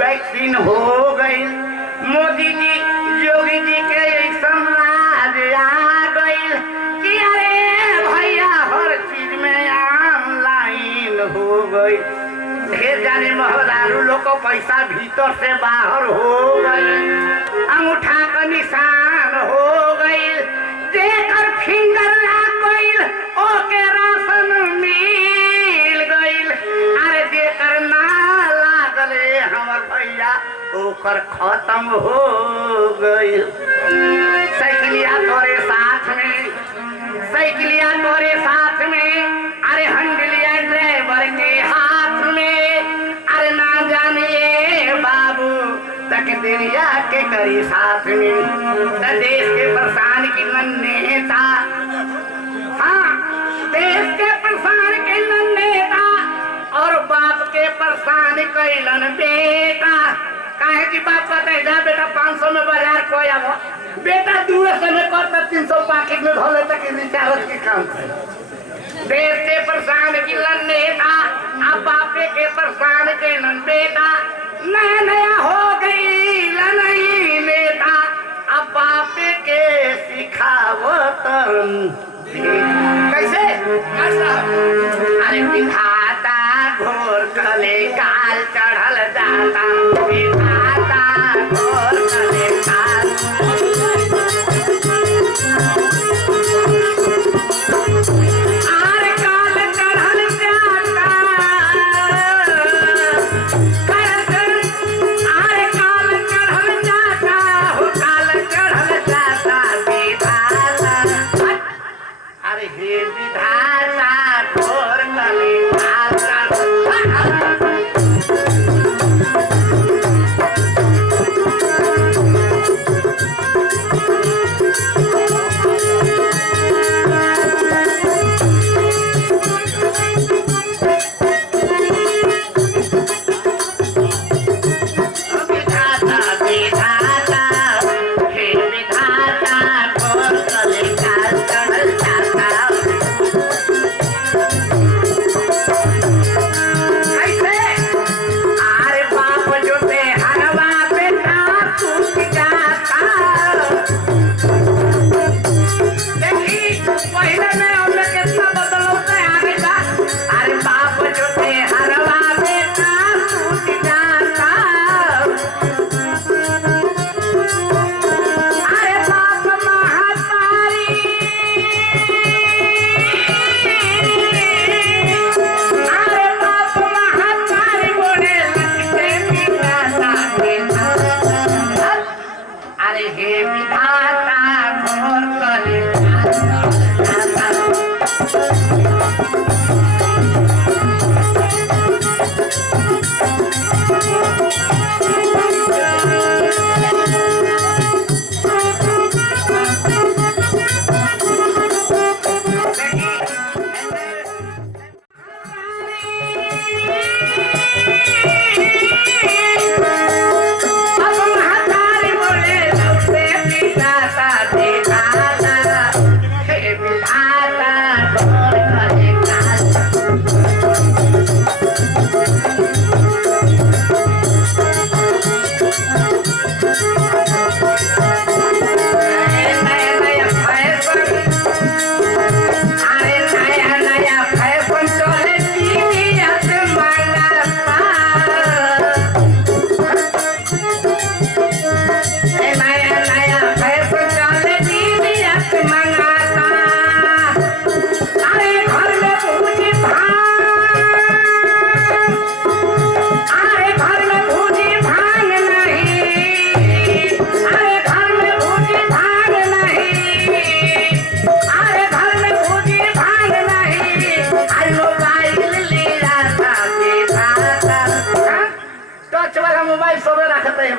Vaccine हो गई, मोदी जी योगी जी के समाज आ गई कि अरे भैया हर चीज में ऑनलाइन हो गई। ढेर जाने महरारू लोग को पैसा भीतर से बाहर हो गई, अंगूठा का निशान हो गई, जेकर फिंगर लाग गई ओके राशन मिल गई। अरे जेकर ना लागले हमर भैया ओकर खत्म हो गई। साइकिलिया तोरे साथ में, साइकिलिया तोरे साथ में, अरे हंडलिया ड्राइवर के हाथ में। अरे ना जानिए बाबू तक दुनिया के करी साथ में, देश के परेशान की नेता, हाँ देश के परेशान के नेता और बाप के परेशान कैलन बेटा। काहे की बात बताए जा बेटा 500 में बाजार कोई आवो, बेटा 200 में करता 300 पैकेट में धोले तक रिचार्ज के काम करे। देश के परेशान की नेता के परेशान के नन बेटा नया नया हो गई नहीं नेता अब बाप के सिखावत कैसे अरे विधाता घोर कले काल चढ़ल जाता विधाता घोर कले काल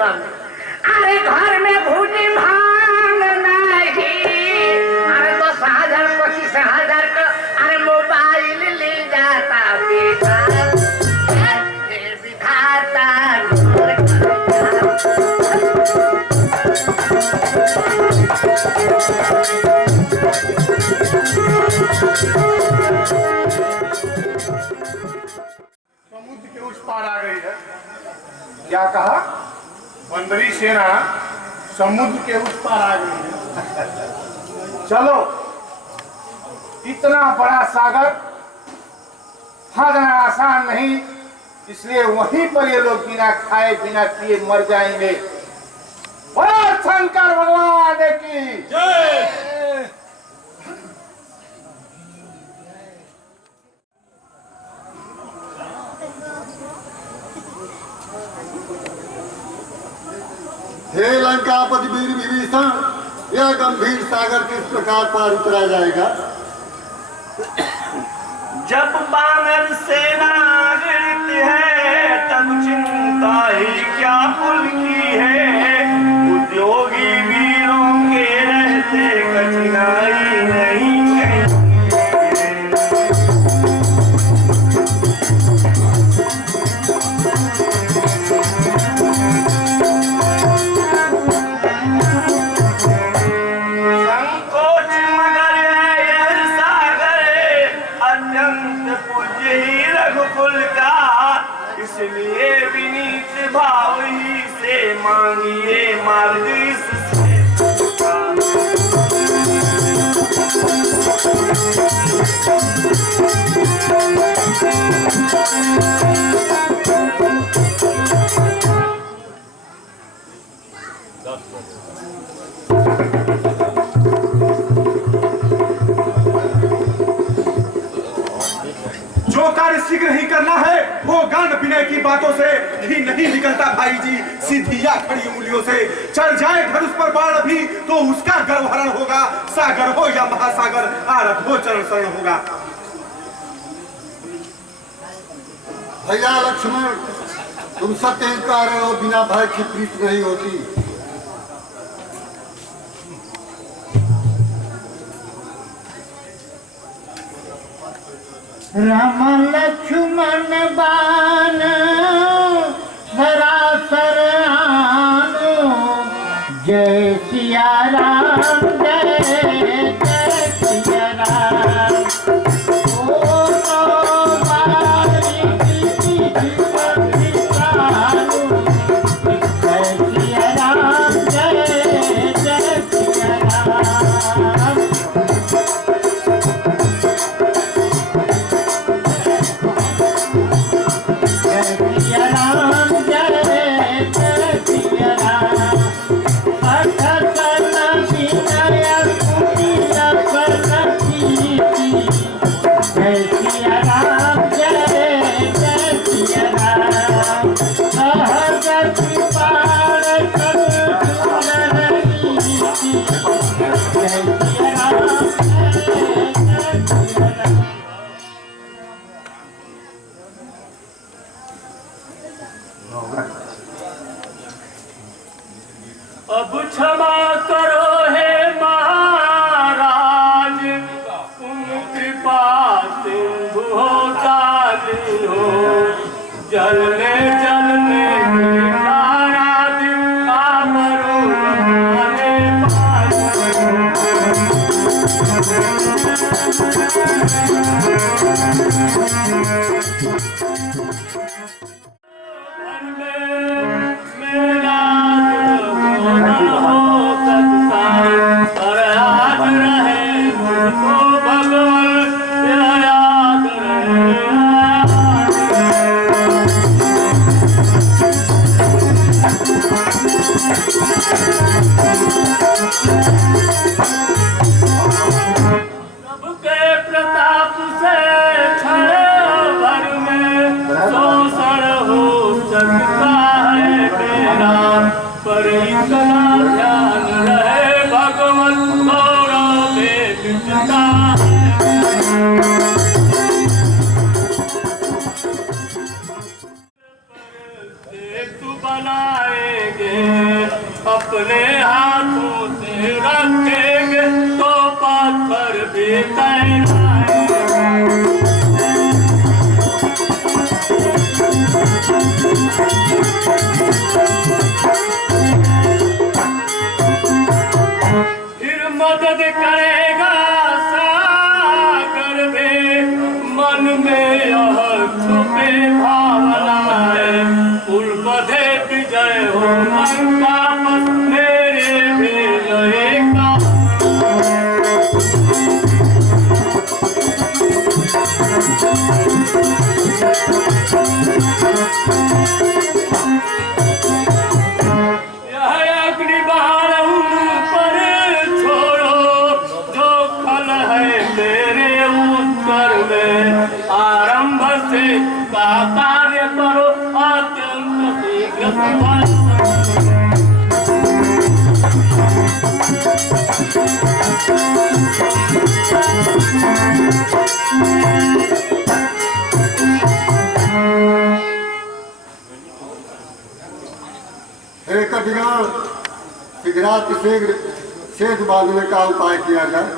अरे घर में भूजी भांग नहीं अरे 10,000 25,000 का अरे मोबाइल ले जाता बेटा विधाता समुद्र के उस पार आ गई है। क्या कहा? बंदरी सेना समुद्र के उस पार आ गई है। चलो, इतना बड़ा सागर फंसना आसान नहीं, इसलिए वहीं पर ये लोग बिना खाए बिना पिए मर जाएंगे। बोलो शंकर भगवान की जय। हे लंकापति वीर विभीषण, यह गंभीर सागर किस प्रकार पार उतरा जाएगा? जब बानर सेना गिरती है तब चिंता ही क्या पुल की है। उद्योगी वीरों के रहते कठिनाई नहीं इसलिए विनीत भाव ही से मांगिए मार्ग इससे। जो कार्य शीघ्र ही करना है वो गांड विनय की बातों से ही नहीं निकलता भाई जी, सीधी या खड़ी उंगलियों से। चढ़ जाए धनुष पर बाण भी तो उसका गर्वहरण होगा, सागर हो या महासागर आरत हो चरण शरण होगा। भैया लक्ष्मण, तुम सत्य ही कह रहे हो, बिना भय की प्रीत नहीं होती। राम लक्ष्मण बाण सरासर आनो, जय सिया राम जय जय सिया राम। ओ बारी की प्राणो, जय सिया राम जय जय सिया राम। अब क्षमा करो हे महाराज, तुम कृपा सिंधु हो काली हो। जलने जलने धारा दिन आमरो हमें अपने हाथों से रखेंगे तो पत्थर भी फिर मदद करेगा सागर भी। मन में यह छुपे भावना है, कुल बधे विजय हो मन का बस मेरे विजय का। यह अग्निबाण ऊपर छोड़ो, जो खल है मेरे उत्तर में। आरंभ से का कार्य करो, अत्यंत शीघ्र। हे कटिगण, शीघ्र शेष बांधने का उपाय किया जाए।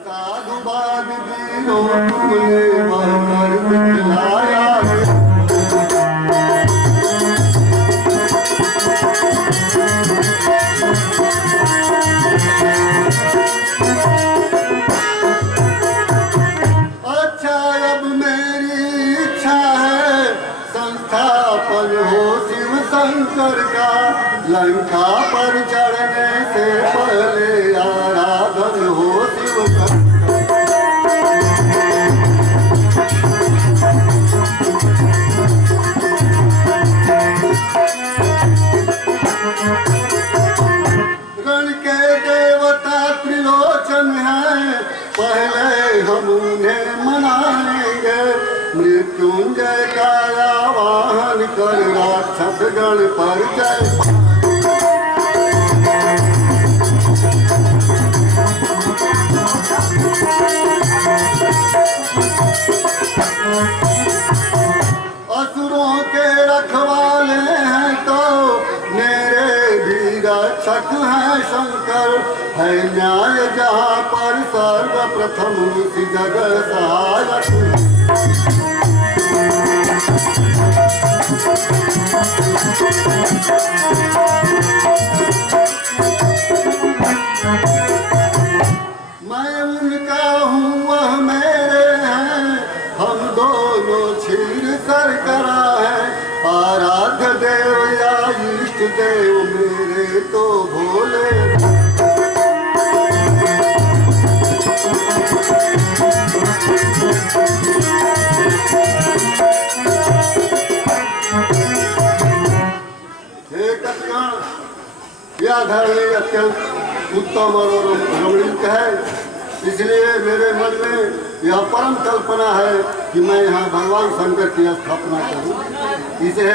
साधु बाग वीरों तुमने वह कर दिखलाया। शंकर का लंका पर चढ़ने से पहले आराधन हो शिव शंकर। रण के देवता त्रिलोचन है, पहले हम उन्हें मनाएंगे। मृत्युंजय का आवाहन कर राक्षस गण पर जय। असुरों के रखवाले हैं तो मेरे भी रक्षक हैं शंकर। है न्याय जहाँ पर सर्वप्रथम इस जगह सहायक। मैं उनका हूँ वह मेरे हैं, हम दोनों क्षीर शर्करा है। आराध्य देव या इष्ट देव मेरे तो भोले। यह धरणी अत्यंत उत्तम और रमणीक है, इसलिए मेरे मन में यह परम कल्पना है कि मैं यहाँ भगवान शंकर की स्थापना करूँ। इसे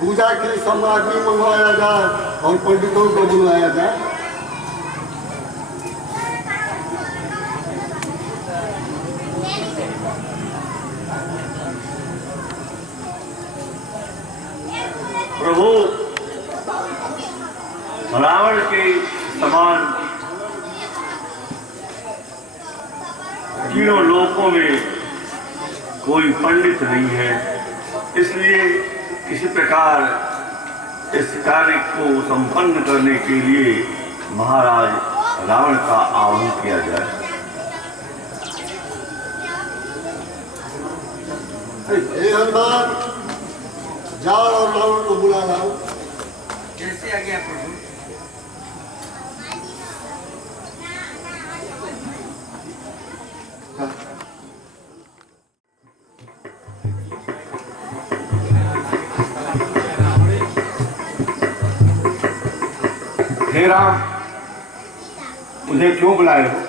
पूजा की सामग्री मंगवाया जाए और पंडितों को बुलाया जाए। प्रभु, रावण के समान तीनों लोकों में कोई पंडित नहीं है, इसलिए किसी प्रकार इस कार्य को संपन्न करने के लिए महाराज रावण का आह्वान किया जाए। हे हनुमान, जाओ और रावण को बुला लाओ। कैसे आ गया प्रभु? हे राम, मुझे क्यों बुलाए हो?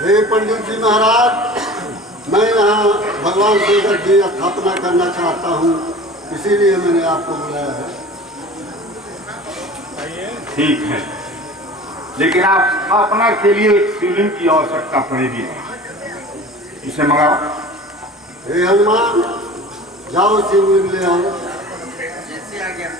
हे पंडित जी महाराज, मैं यहाँ भगवान शंकर की स्थापना करना चाहता हूँ, इसीलिए मैंने आपको बुलाया है। ठीक है, लेकिन आप स्थापना के लिए एक शिवलिंग की आवश्यकता पड़ेगी, इसे मंगाओ। हे हनुमान, जाओ शिवलिंग ले आओ। कैसे आ गया?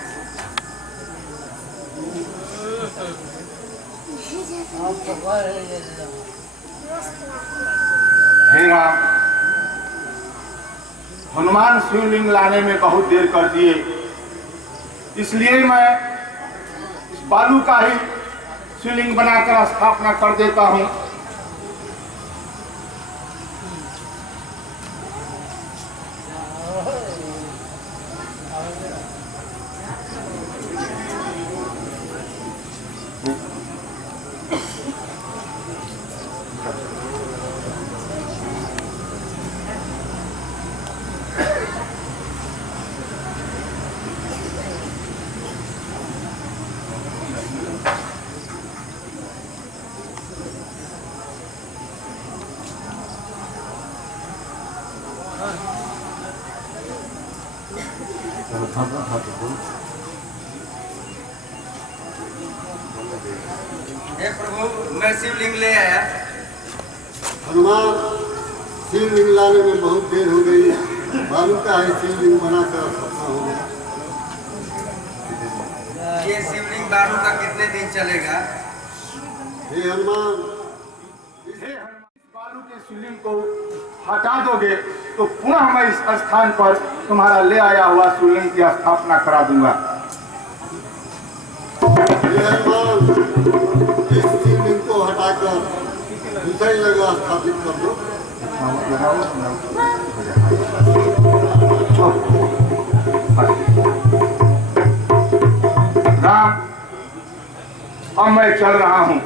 हे राम, हनुमान शिवलिंग लाने में बहुत देर कर दिए, इसलिए मैं इस बालू का ही शिवलिंग बनाकर स्थापना कर देता हूँ। हे प्रभु, मैं शिवलिंग ले आया। हनुमान, शिवलिंग लाने में बहुत देर हो गई, बालू का है शिवलिंग बनाकर स्थापना हो गया। ये शिवलिंग बालू का कितने दिन चलेगा? हे हनुमान, बालू के शिवलिंग को हटा दोगे तो पुनः मैं इस स्थान पर तुम्हारा ले आया हुआ शिवलिंग की स्थापना करा दूंगा। हे हनुमान, इस शिवलिंग को हटाकर दूसरी जगह स्थापित कर दो। अब मैं चल रहा हूं।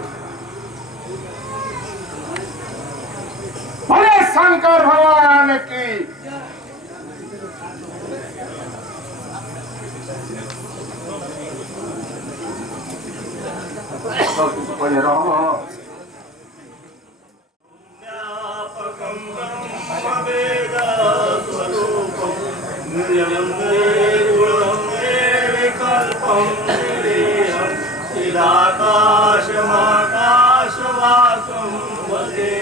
भले शंकर भगवान की। बने रहो। निराकाशमाकाशवासं वदे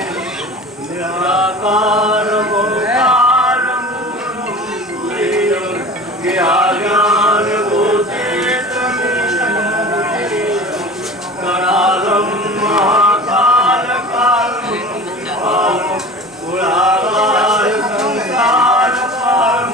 निराकारमोकारमूलं करालं महाकालकालं पुराणाय संसारपारं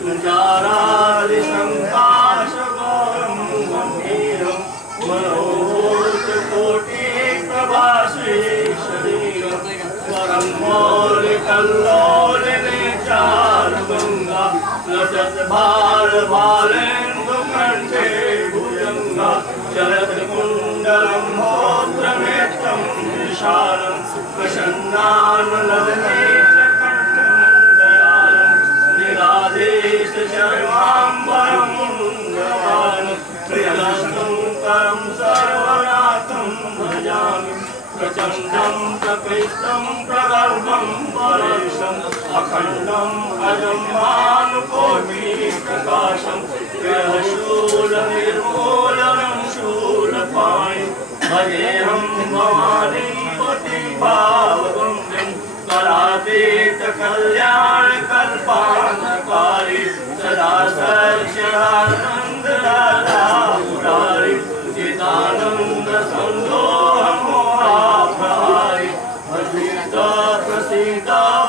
तुजारादि संकाशगौरं गम्भीरं मनोकोटिप्रभासे शरीरं परं मौलिकल्लोलिने चारुगङ्गा लसद्भारभालेन्दुकण्ठे भुजङ्गा चलत्कुण्डलं होत्रनेत्रं विशालं प्रसन्नानलदने च कण्ठं दयालं निरादेश शर्माम्बरं मुण्डमानं प्रियदस्तं करं सर्वनाथं भजामि प्रचण्डं प्रकृष्टं प्रगल्भं परेशम् अखण्डम् अजं भानुकोटिप्रकाशं ग्रहशूलनिर्मूलनं शूलपाणि भजेऽहं भवानी पतिभावगुण्यं कलातीतकल्याणकल्पान्तकारी सदा सच्चिदानन्दराधामुरारि चिदानन्दसन्दोहमोहाप्रहारि प्रसीद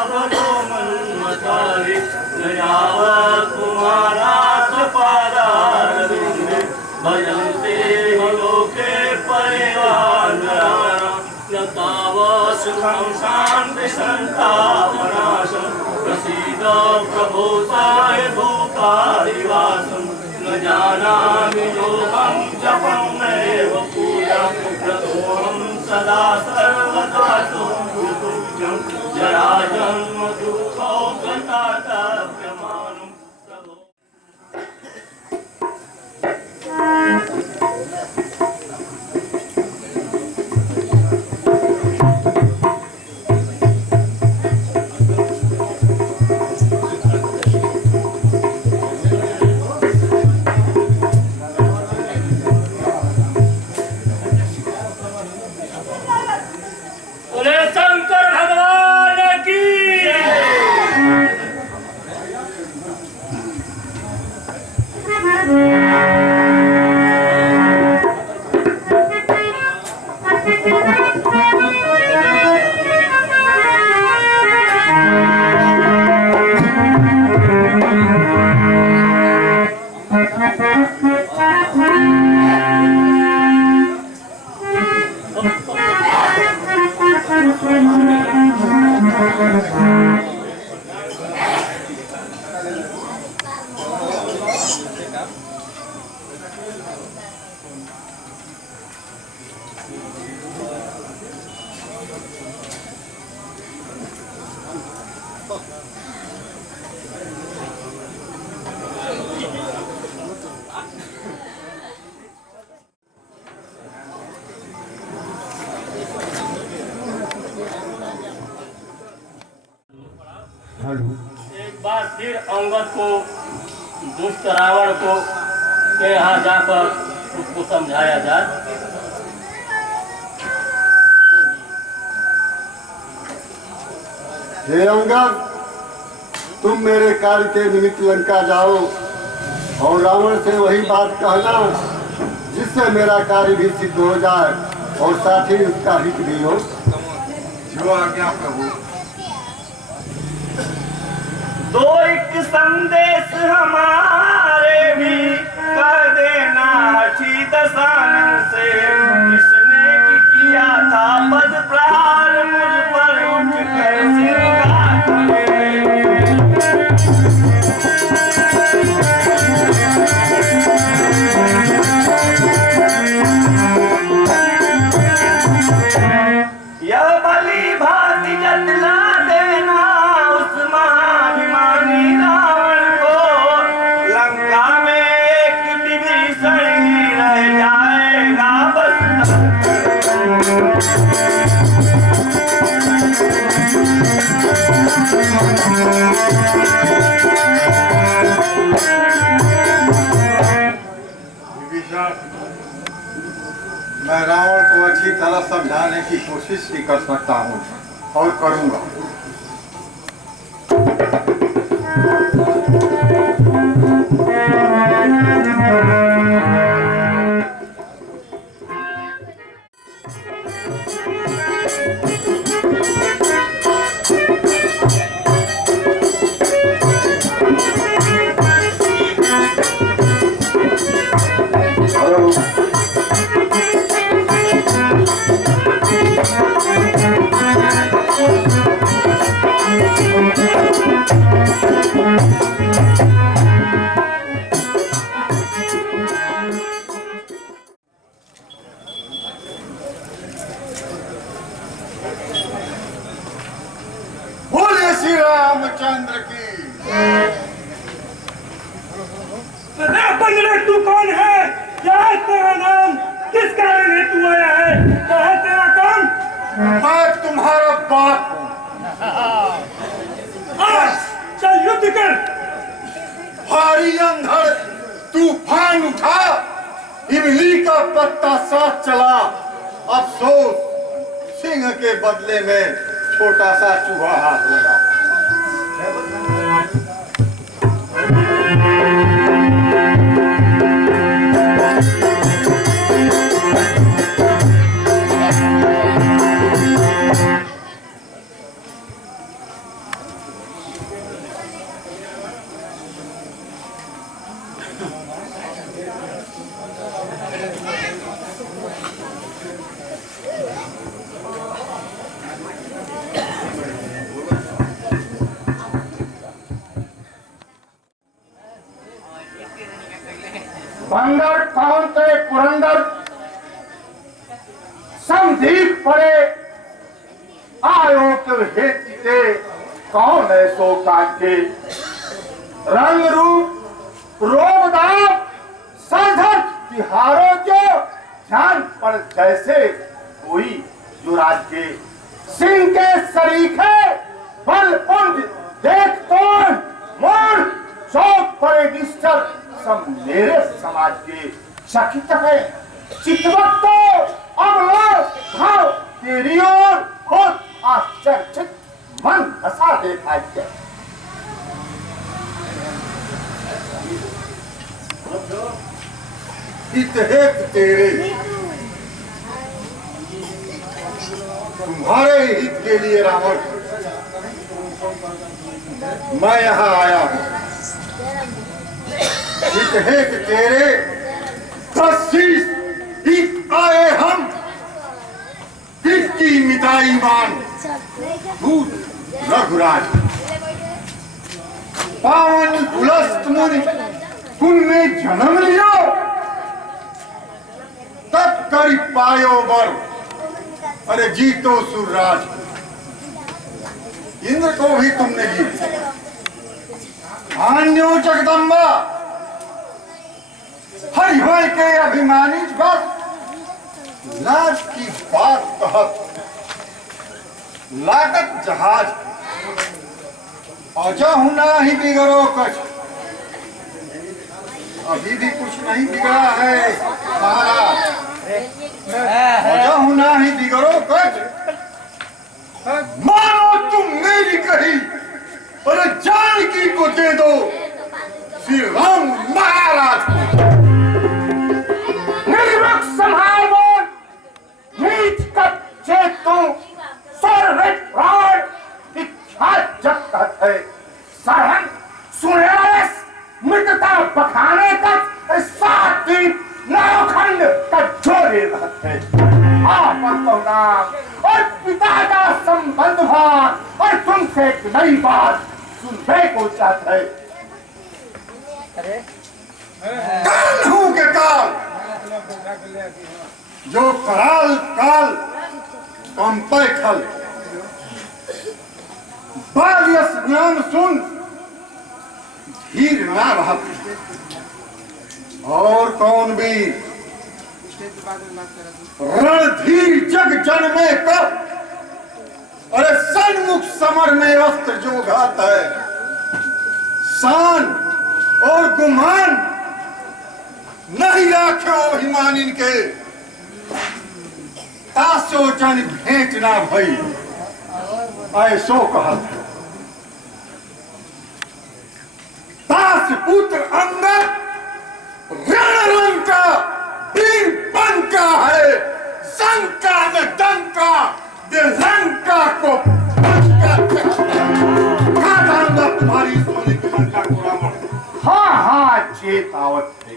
भजो मन्मथारि न यावत् कुमारात् पादारविन्दे भजन्ते लोके परिवाराणां न तावत् सुखं शान्ति सन्तापनाशं प्रसीद प्रभो सायभूतादिवासं न जानामि योगं जपं नैव पूजा प्रतोऽहं सदा सर्वदा तुभ्यं जराजन्म दुःखौघतातप्यमानं प्रभो। बोले शंकर भगवान की। एक बार फिर अंगद को दुष्ट रावण को के यहाँ जाकर उसको समझाया जाए। हे अंगद, तुम मेरे कार्य के निमित्त लंका जाओ और रावण से वही बात कहना जिससे मेरा कार्य भी सिद्ध हो जाए और साथ ही उसका हित भी हो। जो आज्ञा प्रभु। दो एक संदेश हमारे भी कर देना अच्छी दशानन से। किसने किया था पद प्रहार मुझ पर उठ कर सिंगार करे। मैं रावण को अच्छी तरह समझाने की कोशिश भी कर सकता हूँ और करूँगा। बोले श्री रामचंद्र की। तू कौन है? क्या है तेरा नाम? किस कारण है तू आया है? क्या है तेरा काम? मैं तुम्हारा बाप हूँ। चल युद्ध कर। भारी अंधड़ तूफान उठा, इमली का पत्ता साथ चला। अफसोस सिंह के बदले में छोटा सा चूहा हाथ लगा। बंदर कौन ते पुरंदर समझीक पड़े आयो के हेते कौन ऐसो काटे रंग रूप रोबदाब साधर तिहारो जो जान पड़ जैसे कोई जो राज्य सिंह के सरीखे बल पुंज देख तोड़ मोड़ चौक पड़े निश्चल सब मेरे समाज के चकित है चितवत तो अब लो भाव तेरी ओर बहुत आश्चर्यचकित मन हंसा देखा है। हित हेत तेरे, तुम्हारे हित के लिए रावण मैं यहाँ आया हूँ। हित हेत तेरे 10 हित आए हम, हित की मिताई मान दूत रघुराज। पावन पुलस्त मुनि तुमने जन्म लिया, तब करी पायो बर, अरे जीतो सुरराज। इंद्र को भी तुमने जीता। आन्यो जगदम्बा हरिहर के अभिमानी बस लाज की बात कहत लागत जहाज। अजहु नाही बिगड़ो कछ, अभी भी कुछ नहीं बिगड़ा है महाराज। अजहु नाही बिगड़ो कछ, मानो तुम मेरी कही, अरे जानकी को दे दो श्री राम महाराज। निर्वक संहार बोल नीच कप चेतु सर्वित प्राण इच्छा जब तक है सहन सुनेस मिटता बखाने तक 7 दिन नौखंड का जोड़े रहते आपन तो नाम और पिता का संबंध भाग और तुमसे एक नई बात सुनने को चाहते काल हूं के काल, जो कराल काल कंपय खल। बालियस नाम सुन धीर ना रहा। और कौन भी रणधीर जग जन में कर अरे सन्मुख समर में अस्त्र जो घात है, शान और गुमान नहीं राख्यो अभिमान इनके, तासो जन भेंट ना भई, ऐसो कहत है। दास पुत्र अंगद रण का वीर पंका है, शंका में डंका दे लंका को तुम्हारी सोने की लंका को रावण। हाँ चेतावत थे।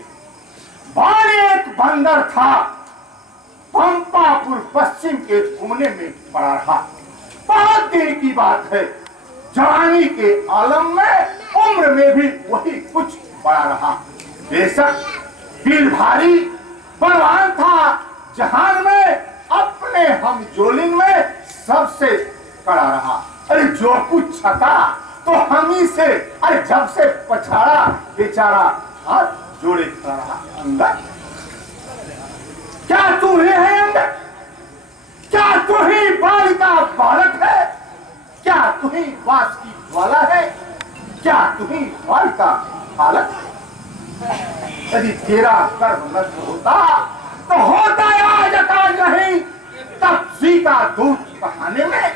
बाल एक बंदर था, पंपापुर पश्चिम के कोने में पड़ा रहा। बहुत दिन की बात है, जवानी के आलम में, उम्र में भी वही कुछ पड़ा रहा। बेशक वीर भारी बलवान था, जहान में अपने हम जोलिन में सबसे कड़ा रहा। अरे जो कुछ छका तो हम ही से, अरे जब से पछाड़ा बेचारा हाथ जोड़े खड़ा रहा। अंगद, क्या तू ही है अंगद? क्या तू ही बालिका बालक है? क्या तू ही वास की ज्वाला है? क्या तू ही बालिका बालक? यदि तेरा गर्भ नष्ट होता तो होता आज अकाल नहीं, तब सीता दूध बहाने में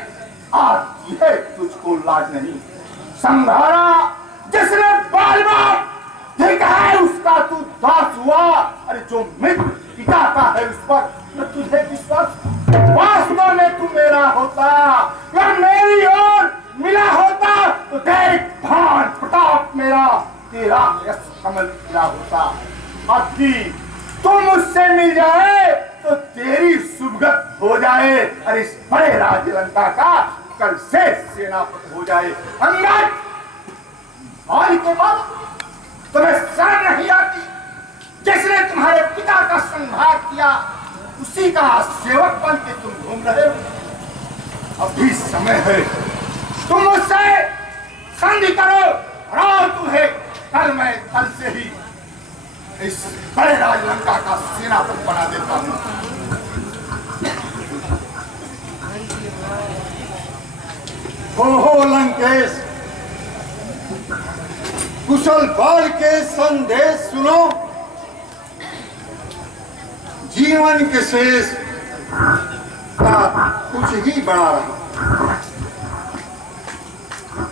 आज यह तुझको लाज नहीं। संघारा जिसने बाल बाप देखा है उसका तू दास हुआ। अरे जो मित्र पिता का है उस पर तो तुझे विश्वास, वास्तव में तू मेरा होता या मेरी ओर मिला होता तो देख भान प्रताप मेरा तेरा यश कमल खिला होता। अभी तुम मुझसे मिल जाए तो तेरी सुभगत हो जाए। अरे इस बड़े राज लंका का कल से सेनापति हो जाए। अंगद, और के बाद तुम्हें शर्म नहीं आती? जिसने तुम्हारे पिता का संहार किया उसी का सेवक बन के तुम घूम रहे हो। अभी समय है, तुम मुझसे संधि करो और तुम्हें कल से ही इस बड़े राजलंका का सेनापति बना देता हूं। हो लंकेश, कुशल बाल के संदेश सुनो। जीवन के शेष का कुछ ही बड़ा रहा।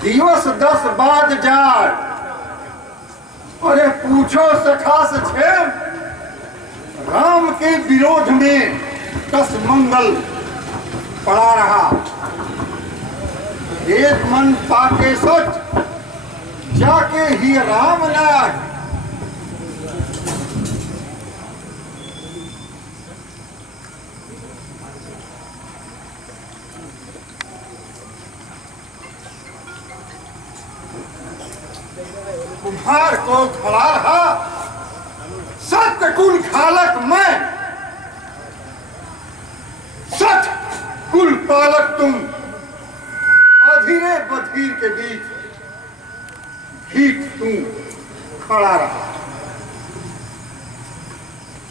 दिवस 10 बाद जाड़, अरे पूछो सखा से छेम, राम के विरोध में 10 मंगल पड़ा रहा। एक मन पाके सच जाके ही राम नाथ। कुम्हार को खड़ा रहा, सत्य कुल खालक मैं, सच कुल पालक तुम। अधीरे बधीर के बीच ठीक तुम खड़ा रहा।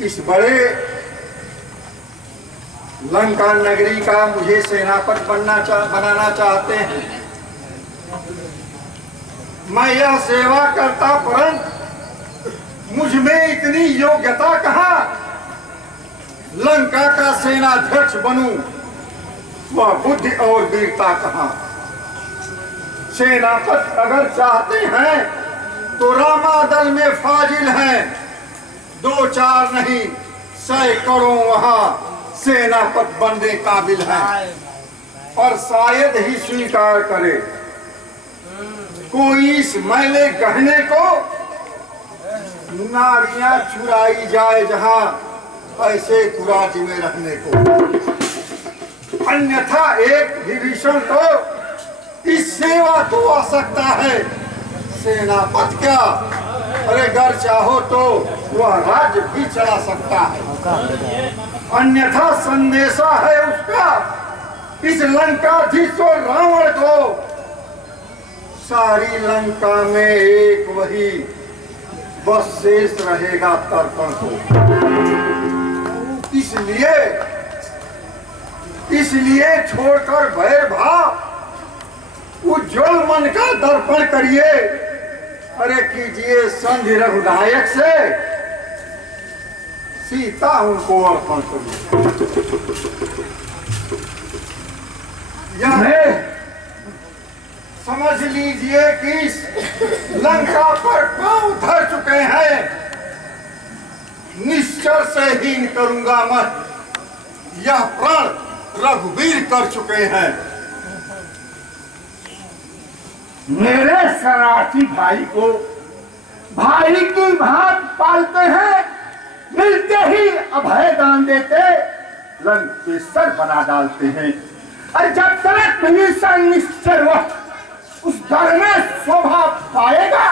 इस बड़े लंका नगरी का मुझे सेनापति बनाना चाहते हैं। मैं यह सेवा करता, परंतु मुझ में इतनी योग्यता कहाँ लंका का सेनाध्यक्ष बनूं, वह बुद्धि और वीरता कहाँ। सेनापति अगर चाहते हैं तो रामादल में फाजिल हैं, 2-4 नहीं 100 वहां सेनापति बनने काबिल हैं। और शायद ही स्वीकार करे कोई इस मैले गहने को नारियां चुराई जाए जहां ऐसे कुराज में रहने को। अन्यथा एक विभीषण तो इस सेवा तो आ सकता है, सेनापति क्या, अरे अगर चाहो तो वह राज्य भी चला सकता है। अन्यथा संदेशा है उसका इस लंकाधीश्वर रावण को। सारी लंका में एक वही बस शेष रहेगा तर्पण को। इसलिए इसलिए छोड़कर भय भाव उज्जवल मन का दर्पण करिए। अरे कीजिए संधि रघुनायक से, सीता उनको अर्पण करिए। यह समझ लीजिए कि इस लंका पर पांव धर चुके हैं, निश्चर से हीन करूंगा मैं, यह प्रण रघुवीर कर चुके हैं। मेरे शरणार्थी भाई को भाई की भांति पालते हैं, मिलते ही अभय दान देते, लंकेश्वर बना डालते हैं। और जब तक विभीषण निश्चर वक्त उस घर में शोभा पाएगा,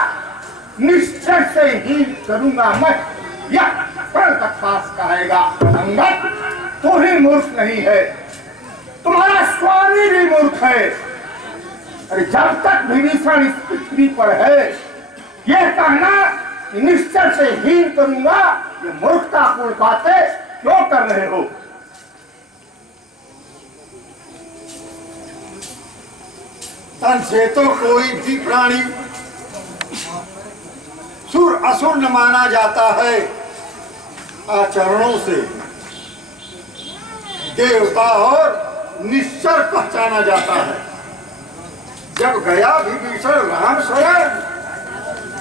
निश्चय से ही करूंगा मैं, यह प्रण खास कहेगा। अंगद तू ही मूर्ख नहीं है, तुम्हारा स्वामी भी मूर्ख है। अरे जब तक विभीषण इस पृथ्वी पर है, यह कहना कि निश्चय से हीन करूंगा, ये मूर्खतापूर्ण बातें क्यों कर रहे हो? तन से तो कोई भी प्राणी सुर असुर न माना जाता है, आचरणों से देवता और निश्चर पहचाना जाता है। जब गया विभीषण राम शरण,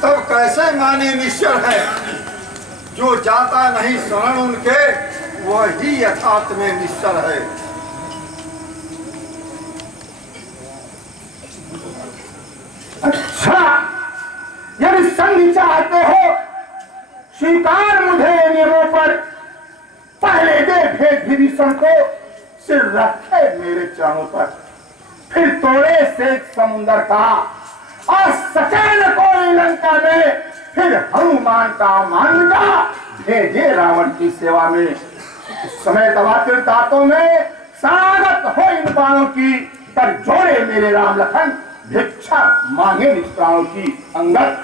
तब कैसे माने निश्चर है? जो जाता नहीं शरण उनके, वही यथार्थ में निश्चर है। अच्छा, यदि संधि चाहते हो, स्वीकार मुझे नियमों पर, पहले दे भेद विभीषण को, सिर रखे मेरे चरणों पर, फिर तोड़े से समुंदर का, और सचैन कोई लंका में, फिर हनुमान का मांगा भेजे रावण की सेवा में। उस समय दबाते दांतों में स्वागत हो इन बाणों की, पर जोड़े मेरे राम लखन, भिक्षा मांगे निष्प्राणों की। अंगद,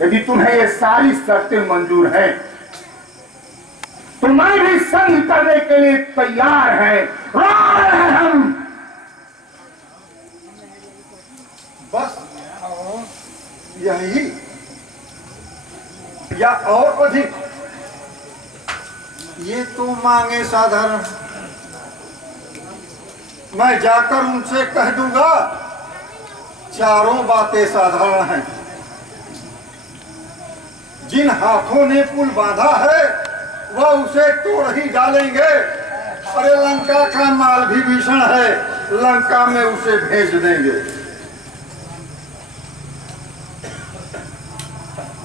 यदि तुम्हें ये सारी शर्तें मंजूर है, तो मैं भी संग करने के लिए तैयार है। हम बस यही या और अधिक, ये तो मांगे साधारण। मैं जाकर उनसे कह दूंगा, चारों बातें साधारण हैं। जिन हाथों ने पुल बांधा है, वह उसे तोड़ ही डालेंगे। अरे लंका का माल भी भीषण है, लंका में उसे भेज देंगे।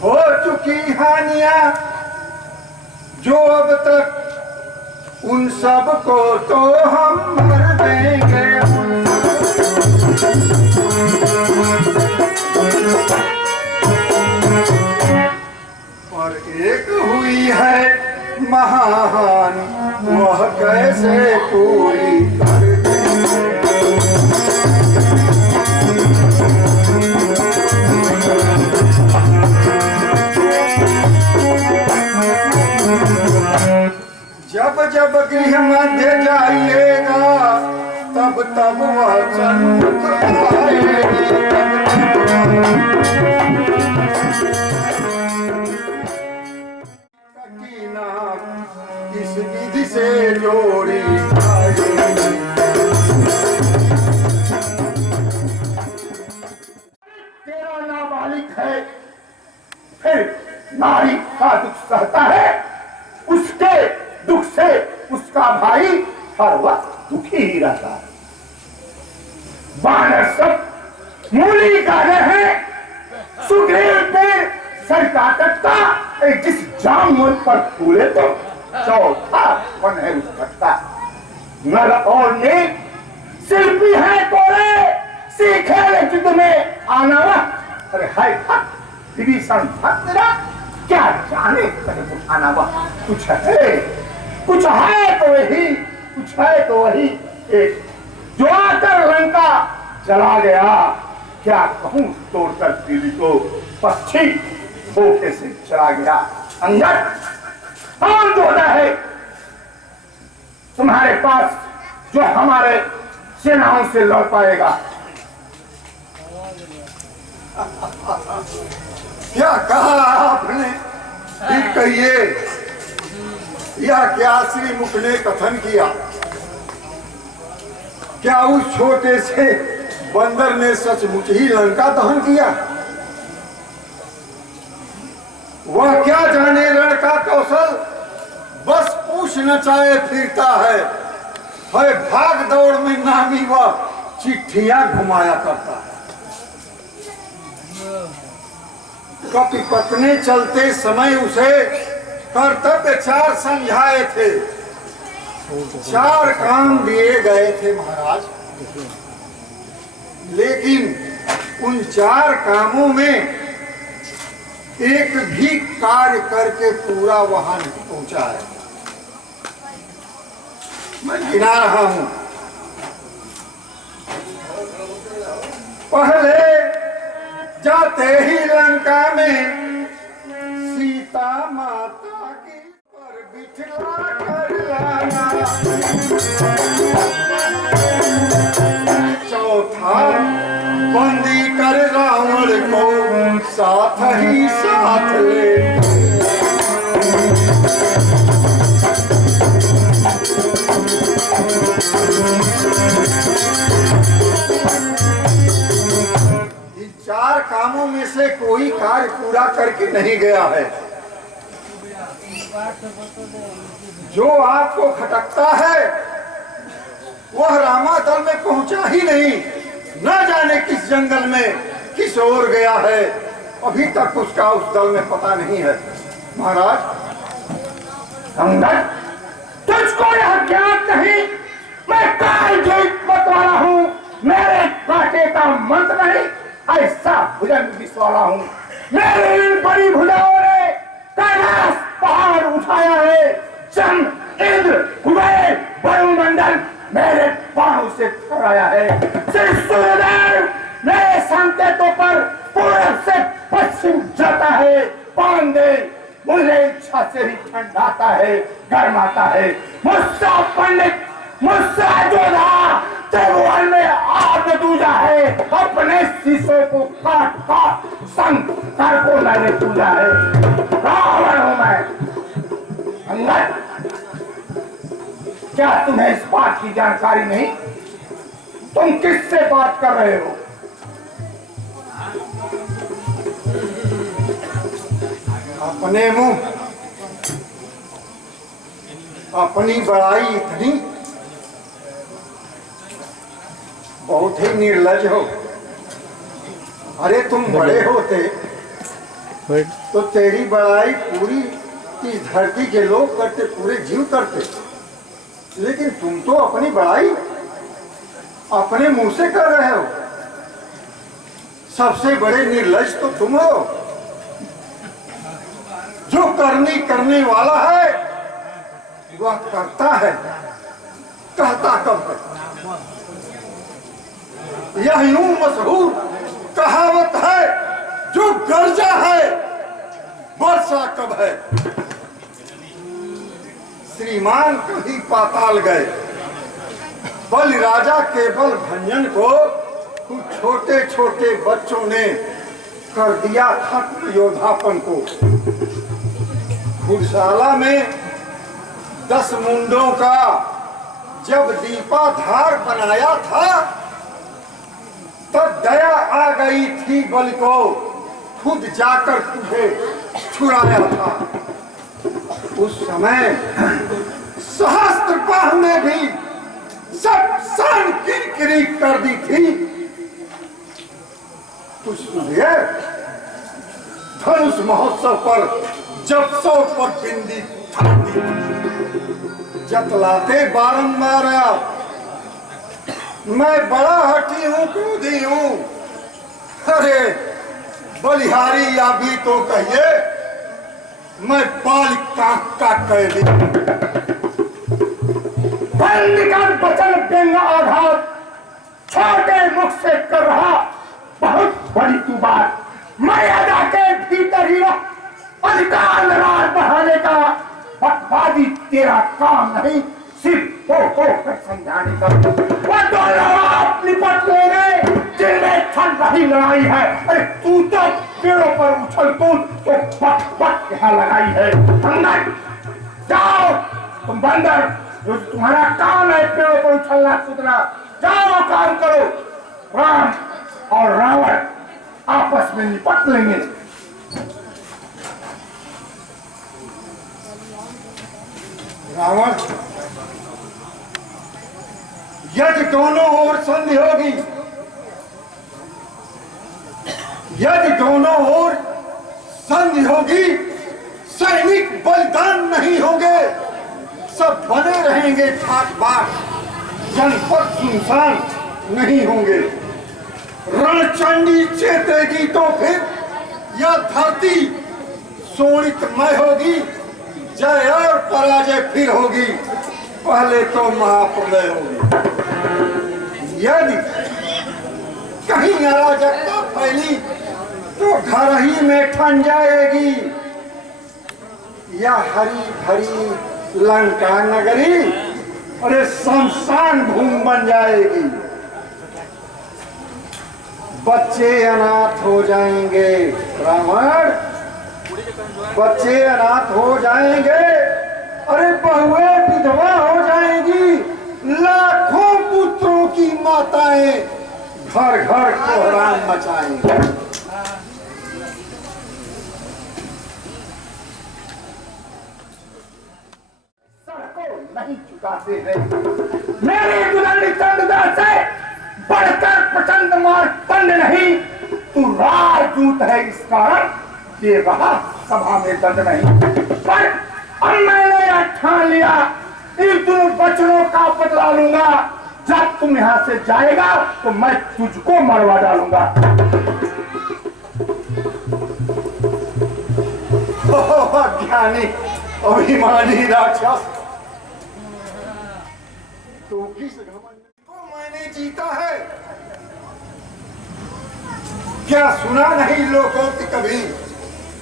हो चुकी हानियां जो अब तक, उन सब को तो हम भर देंगे। पर एक हुई है महाहानि, वह कैसे पूरी कर देंगे। जब जब गृह मध्य जाइएगा, तब तब वचन किस विधि से जोड़ी तेरा नाबालिग है, फिर नारी का दुख सहता है, उसके दुख से उसका भाई हर वक्त दुखी ही रहता है। बानर सब मूली गाने हैं, सुग्रीव पे सर काटता, जिस जामुन पर फूले तो चौथा वन है उसका। नर और ने शिल्पी है तोड़े, सीखे युद्ध में आना। अरे हाय विभीषण भक्त क्या जाने कहीं उठाना वह कुछ है तो वही, कुछ है तो वही। एक जो आकर लंका चला गया, क्या कहूं तोड़कर पीढ़ी को, पक्षी धोखे से चला गया। अंगद कौन जोड़ा है तुम्हारे पास जो हमारे सेनाओं से लड़ पाएगा। क्या कहा आपने? फिर कहिए। यह क्या श्रीमुख ने कथन किया? क्या उस छोटे से बंदर ने सचमुच ही लंका दहन किया? वह क्या जाने रण का कौशल, बस पूछ नचाए फिरता है भाग दौड़ में नामी वह चिट्ठियां घुमाया करता है। कपिपत ने चलते समय उसे कर्तव्य 4 समझाए थे, 4 काम दिए गए थे महाराज, लेकिन उन 4 कामों में एक भी कार्य करके पूरा वहां नहीं पहुंचा है। मैं गिना रहा हूं। पहले जाते ही लंका में सीता माता की पर बिठला कर लाना। चौथा बंदी कर रावण को साथ ही साथ ले। इन 4 कामों में से कोई कार्य पूरा करके नहीं गया है। जो आपको खटकता है वह रामादल में पहुंचा ही नहीं, न जाने किस जंगल में किस ओर गया है, अभी तक उसका उस दल में पता नहीं है। महाराज अंगद, तुझको यह ज्ञात नहीं, मैं काल जीत मतवाला हूँ, मेरे कांटे का मंत्र नहीं, ऐसा भुजंग विश्वाला हूँ। मेरी बड़ी भुजाओं ने कैलाश पहाड़ उठाया है, चंद्र इंद्र कुबेर वायुमंडल मेरे बाणों से ठहराया है। श्री सूर्यदेव मेरे संकेतों पर पूरब से पश्चिम जाता है, पांडे मुझे इच्छा से ही ठंडाता है, गर्माता है। मुस्सा पंडित, मुस्सा जोधा त्रिभुवन में आग दूजा है, अपने शीशों को काट काट संग कर को मैंने पूजा है। रावण हूं मैं। अंगद, क्या तुम्हें इस बात की जानकारी नहीं? तुम किससे बात कर रहे हो? अपने मुंह अपनी बड़ाई इतनी, बहुत ही निर्लज हो। अरे तुम बड़े होते तो तेरी बड़ाई पूरी इस धरती के लोग करते, पूरे जीव करते, लेकिन तुम तो अपनी बड़ाई अपने मुंह से कर रहे हो। सबसे बड़े निर्लज तो तुम हो। जो करनी करने वाला है वह करता है, कहता कब है। यह यूं मशहूर कहावत है, जो गर्जा है वर्षा कब है। श्रीमान कभी पाताल गए, बल राजा के बल भंजन को कुछ छोटे छोटे बच्चों ने कर दिया था योद्धापन को। घुड़शाला में 10 मुंडों का जब दीपाधार बनाया था, तब दया आ गई थी बल को, खुद जाकर तुझे छुड़ाया था। उस समय सहस्त्रपाह ने भी सब सान किरकिरी कर दी थी। कुछ सुनिए, धनुष महोत्सव पर जब 100 पर बिंदी दी, जतलाते बारंबार मैं बड़ा हठी हूँ, क्रोधी हूँ। अरे बलिहारी या भी तो कहिए, मैं बाल का कैदी। बंद कर बचन व्यंग आघात, छोटे मुख से कर रहा बहुत बड़ी तू बात। मर्यादा के भीतर ही रह, अधिकार राज बढ़ाने का बकवादी तेरा काम नहीं, सिर्फ कर समझाने का वो दोनों आप निपट लेंगे जिनमें चल रही लड़ाई है। अरे तू तो पेड़ों पर उछल कूद तो पट पट यहाँ लगाई है। अंदर जाओ, तुम बंदर, जो तुम्हारा काम है पेड़ों पर उछलना कूदना, जाओ काम करो। राम और रावण आपस में निपट लेंगे। रावण, यदि दोनों ओर संधि होगी, यदि दोनों ओर संधि होगी, सैनिक बलिदान नहीं होंगे, सब बने रहेंगे ठाट बाट, जनपद सुनसान नहीं होंगे। रणचंडी चेतेगी तो फिर यह धरती शोणितमय होगी, जय और पराजय फिर होगी, पहले तो महाप्रलय होगी। यदि कहीं अराजकता फैली तो घर ही में ठन जाएगी, या हरी भरी लंका नगरी अरे शमशान भूमि बन जाएगी। बच्चे अनाथ हो जाएंगे रावण, बच्चे अनाथ हो जाएंगे, अरे बहुएं विधवा हो जाएंगी, लाखों पुत्रों की माताएं घर घर कोहराम मचाएंगे। सबको नहीं चुकाते हैं। मेरी दुलारी चंद्रदास से बढ़कर प्रचंड मार्तंड नहीं, तू राजदूत है इस कारण ये रहा सभा में दंड नहीं। पर अब मैंने यह ठान लिया, इन दोनों बच्चों का बदला लूंगा। जब तुम यहाँ से जाएगा तो मैं तुझको मरवा डालूंगा। ज्ञानी अभिमानी राक्षस, तो किस घमंड को मैंने जीता है? क्या सुना नहीं लोकोक्त कभी,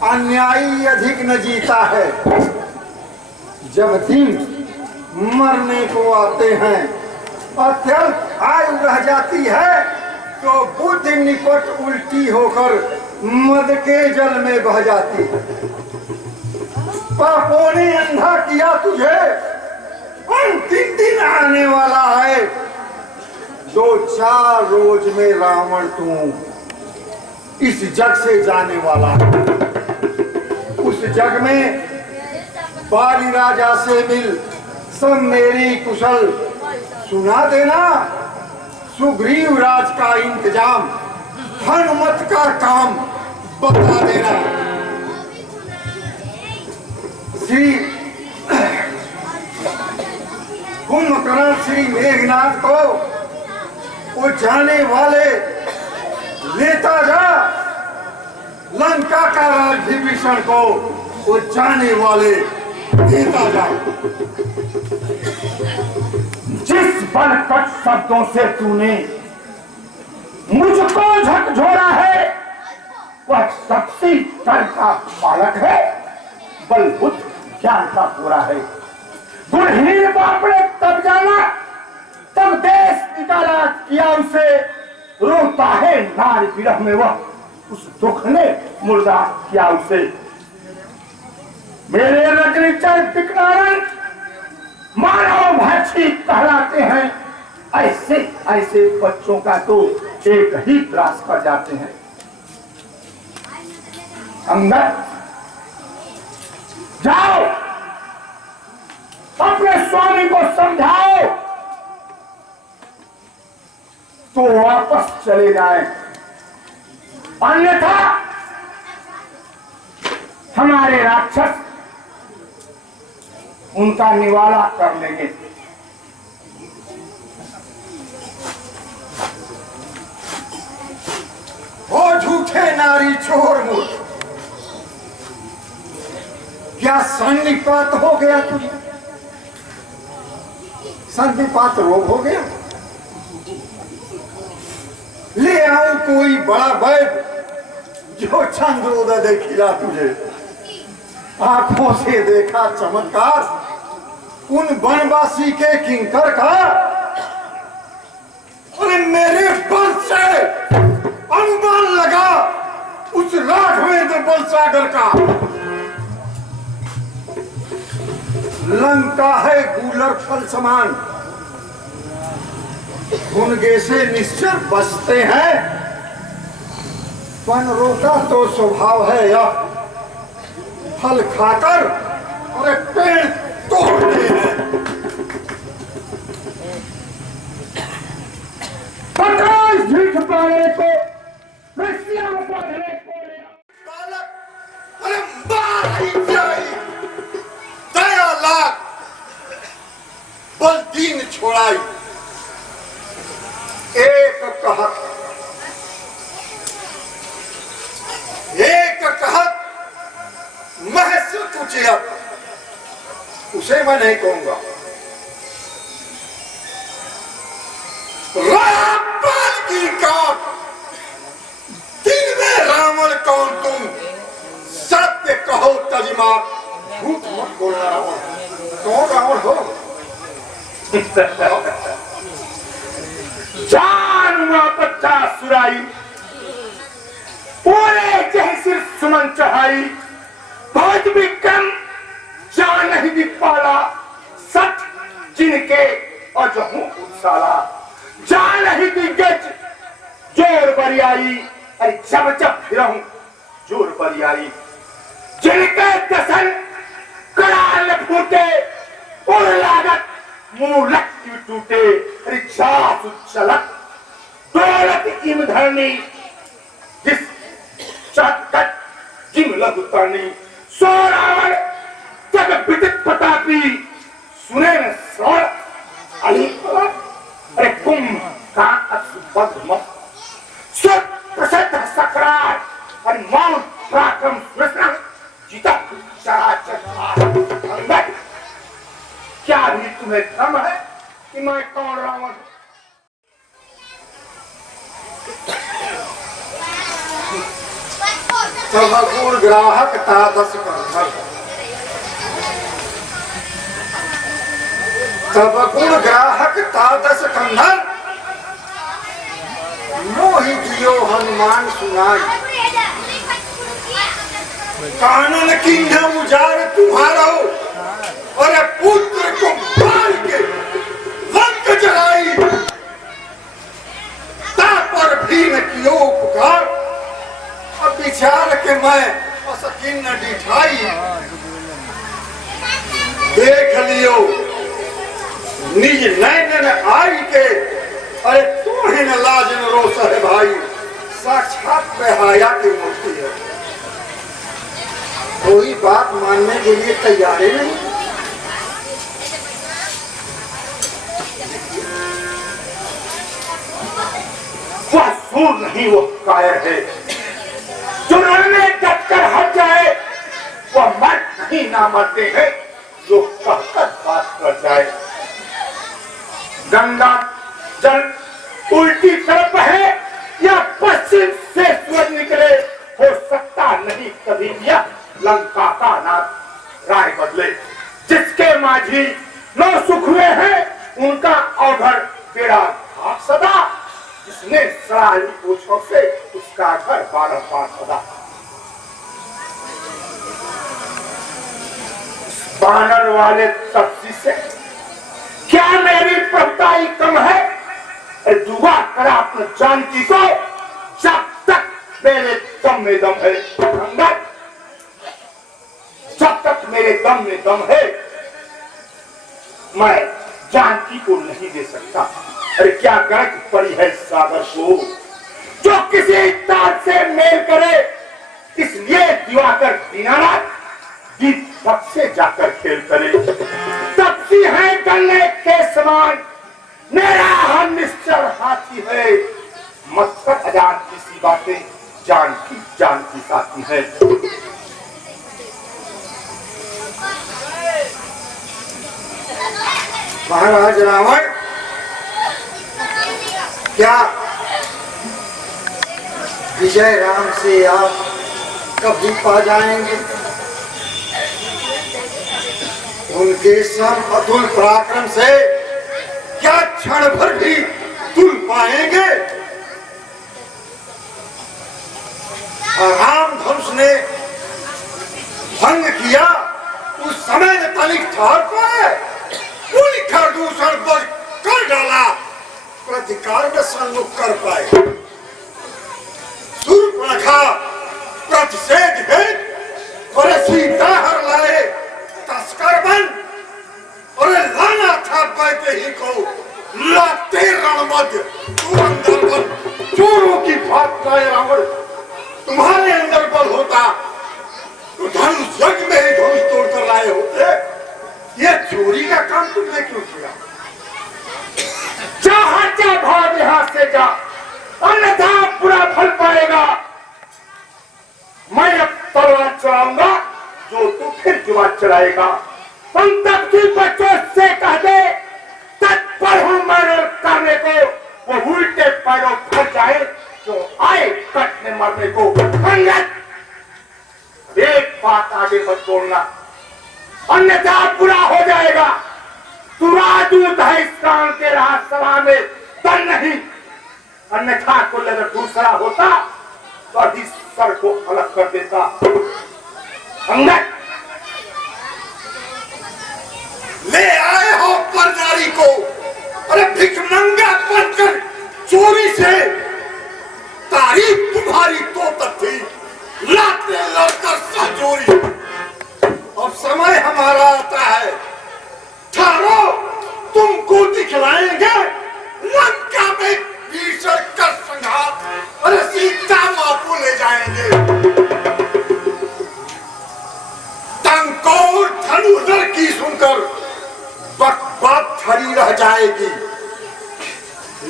अन्यायी अधिक न जीता है। जब दिन मरने को आते हैं, अत्यंत आयु रह जाती है, तो बुद्धि निपट उल्टी होकर मद के जल में बह जाती है। पापों ने अंधा किया तुझे, अंतिम दिन आने वाला है, 2-4 रोज में रावण तू इस जग से जाने वाला है। उस जग में बाली राजा से मिल सब मेरी कुशल सुना देना, सुग्रीव राज का इंतजाम, हनुमत का काम बता देना। श्री कुंभकर्ण श्री मेघनाथ को वो जाने वाले लेता जा, लंका का राज विभीषण को वो जाने वाले देता जा। जिस बलकट शब्दों से तूने मुझको झकझोरा है, वह सबसे जल का बालक है, बलबुद्ध ज्ञान का पूरा है। गुणहीन बाप ने तब जाना, तब देश निकाला किया उसे, रोता है नारी विरह में वह, उस दुख ने मुर्दा किया उसे। मेरे रजनीचर पिकनारन मानव भाषी कहलाते हैं, ऐसे ऐसे बच्चों का तो एक ही त्रास कर जाते हैं। अंगद जाओ, अपने स्वामी को समझाओ तो वापस चले जाएं, अन्यथा हमारे राक्षस उनका निवाला कर लेंगे। ओ झूठे नारी छोर मूर्ख, क्या सन्निपात हो गया तुझे? सन्निपात रोग हो गया? ले आऊं कोई बड़ा वैद्य जो चंद्रोदय देखिला तुझे, आंखों से देखा चमत्कार, उन वनवासी के किंकर का, अरे मेरे बल से अनुमान लगा उस राघवेंद्र बलसागर का। लंका है गूलर फल समान, भुनगे से निश्चर बसते हैं। वनरों का तो स्वभाव है या फल खाकर अरे पेड़ तोड़ते हैं। झूठ पाने को बालक अरे मार ही जाए, दया लाख बल दीन छोड़ाई। एक कहत महसूस तुझे, उसे मैं नहीं कहूंगा। रावण की काट, दिन में रावण कौन तुम, सत्य कहो तजिमा, झूठ मत बोलना। रावण कौन रावण हो? जान हुआ बच्चा सुराई, पूरे जैसे सुमन चढ़ाई। बहुत विक्रम जान नहीं दिख पाला, सच जिनके अजहू उसाला। जान नहीं दिग्गज जोर बरियाई, अरे जब जब फिरहूं जोर बरियाई। जिनके दसन कराल फूटे और लागत मुंह लक्की टूटे। अरे जास चलत दौलत इम धरनी, जिस चटकट जिम लघु तरनी। सो रावण जब विदित प्रतापी, सुने न श्रवण अली। अरे कुंभ का असुबद्ध सुप्रसिद्ध सकराट, अरे मौन पराक्रम कृष्ण जीता चराचर। क्या भी तुम्हें भ्रम है कि मैं कौन रावण? तब गुण ग्राहक तादस कंधर, तब गुण ग्राहक तादस कंधर। मोहि जियो हनुमान सुनाई, कानन किन्ह उजार तुम्हारा। और पुत्र को मार के लंक जलाई, तापर भी न कियो उपकार। अब विचार के मैं असकिन डिठाई, देख लियो निज नैन आई के। अरे तुम्हें न लाज न रोष है भाई, साक्षात बेहाया की मूर्ति है। कोई बात मानने के लिए तैयार ही नहीं। वह सूर नहीं, वो कायर है। जो लड़ने डटकर हट जाए, वह मर्द नहीं, ना मरते हैं जो कहकर बात कर जाए। गंगा जल उल्टी तरफ है या पश्चिम से सूरज निकले, हो सकता नहीं कभी यह लंका का नाथ राय बदले। जिसके माझी नौ सुख हुए हैं, उनका अवघड़ बेड़ा घाट सदा। जिसने सराहनी पूछों से उसका घर 12 पास सदा। बानर वाले तपसी से क्या मेरी प्रभुताई कम है? दुआ करा अपने जानकी को, जब तक मेरे दम में दम है। जब तक मेरे दम में दम है, मैं जानकी को नहीं दे सकता। अरे क्या गरज पड़ी है सागर को, जो किसी तार से मेल करे। इसलिए दिवाकर दीनानाथ दीपक से जाकर खेल करे। तपसी है गन्ने के समान, मेरा हम निश्चर हाथी है। मत अजान की सी बातें, जान की साथी है। महाराज रावण, क्या विजय राम से आप कभी पा जाएंगे? उनके सम अतुल पराक्रम से क्या क्षण भर भी तुल पाएंगे? राम धनुष ने भंग किया उस समय तनिक ठहर पाए, उनका दूषण बच कर डाला, प्रतिकार में सम्मुख कर पाए। सूर्पणखा प्रतिषेध हेतु और सीता हर लाए तस्कर बन और लाना था पाते ही को लाते रणमध्य तू अंदर बल चोरों की बात लाए रावण, तुम्हारे अंदर बल होता तो धनुष यज्ञ में ही धनुष तोड़कर लाए होते। ये चोरी का काम तुमने क्यों किया? जहां जा भाग यहां से जा, अन्यथा बुरा फल पाएगा। मैं अब तलवार चलाऊंगा, जो तू फिर जुआ चलाएगा। उन तक तू बच्चों से कह दे तत्पर हूं मैं करने को, वो उल्टे पैरों फंस जाए जो आए कटने मरने को। अंगद, एक बात आगे मत बोलना, अन्यथा बुरा हो जाएगा। तू राजदूत है इस प्राण के राजसभा में, तर नहीं, अन्यथा कोई अगर दूसरा होता तो अभी सर को अलग कर देता। अंगद, ले आए हो परनारी को, अरे भिखमंगा बनकर चोरी से, तारीफ तुम्हारी तो तक थी, लाते लड़कर सहचोरी। अब समय हमारा आता है, ठहरो तुमको दिखलाएंगे लंका में भीषण का संघार, अरे सीता मां को ले जाएंगे। टंकोर धनुधर की सुनकर बात खड़ी रह जाएगी,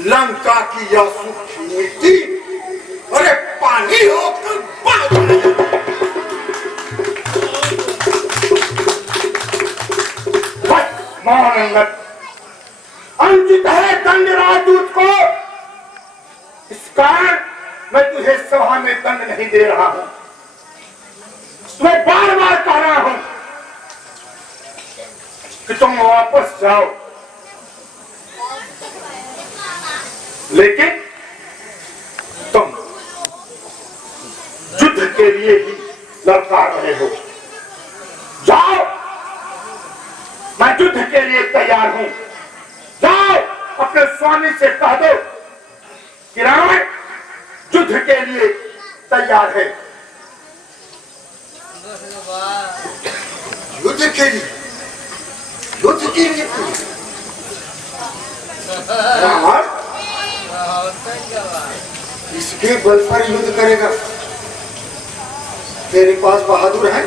लंका की यह सूखी मिट्टी अरे पानी होकर बह जाएगी। अंगद, अंकित है दंड राजदूत को, इस कारण मैं तुझे सभा में दंड नहीं दे रहा हूं। मैं बार बार कह रहा हूं कि तुम वापस जाओ, लेकिन तुम युद्ध के लिए ही लड़का रहे हो। जाओ, मैं युद्ध के लिए तैयार हूं। जाओ, अपने स्वामी से कह दो कि रावण युद्ध के लिए तैयार है। युद्ध के लिए? युद्ध के लिए? रावण इसके बल पर युद्ध करेगा? तेरे पास बहादुर है?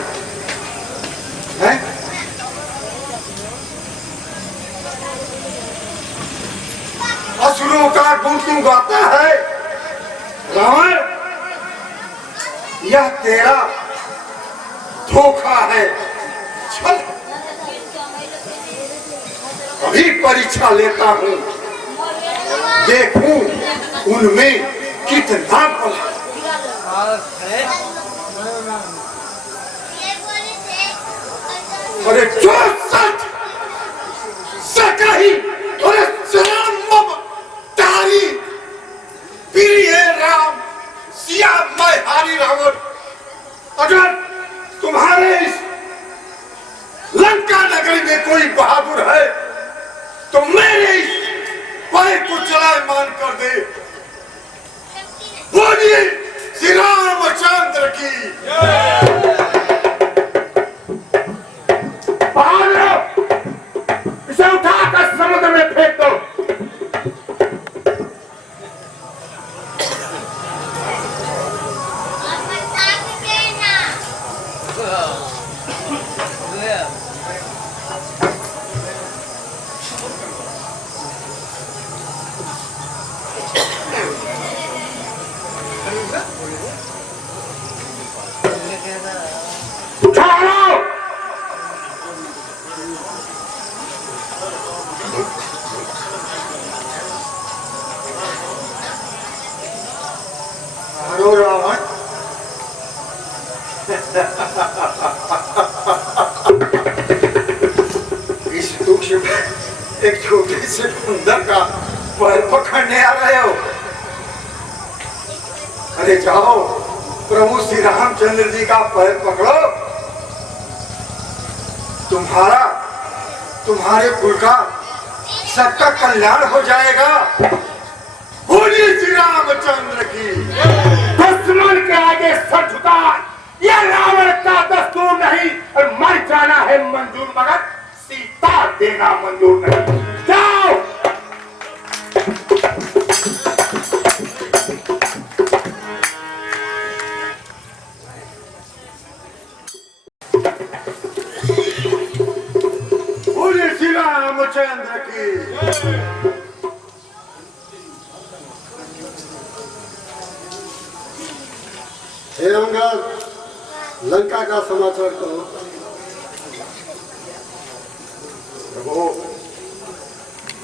असुरों का गुण तू गाता है रावण, यह तेरा धोखा है। चल अभी परीक्षा लेता हूं, देखूं उनमें कितना बल है। अरे जो सच सकही, अरे श्याम तारी प्रिय राम सिया मैं हारी रावण। अगर तुम्हारे इस लंका नगरी में कोई बहादुर है तो मेरे इस पैर को चलायमान कर दे। बोलिए श्री रामचंद्र की। इसे उठाकर समुद्र में फेंक दो। एक छोटे से बंदर का पैर पकड़ने आ रहे हो? अरे जाओ प्रभु श्री रामचंद्र जी का पैर पकड़ो, तुम्हारे कुल का सबका कल्याण हो जाएगा। बोलिए श्री रामचंद्र की। दुश्मन के आगे सर झुका यह रावण का दस्तूर नहीं, और मर जाना है मंजूर मगर सीता देना मंजूर नहीं। जाओ। बोलिए श्री रामचंद्र की। हे अंगद, लंका का समाचार कहो। प्रभु,